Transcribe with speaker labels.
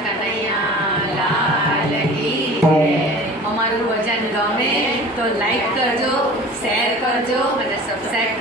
Speaker 1: કનૈયા લાલ કી જય. અમારું વજન ગમે તો લાઈક કરજો શેર કરજો અને સબસ્ક્રાઈબ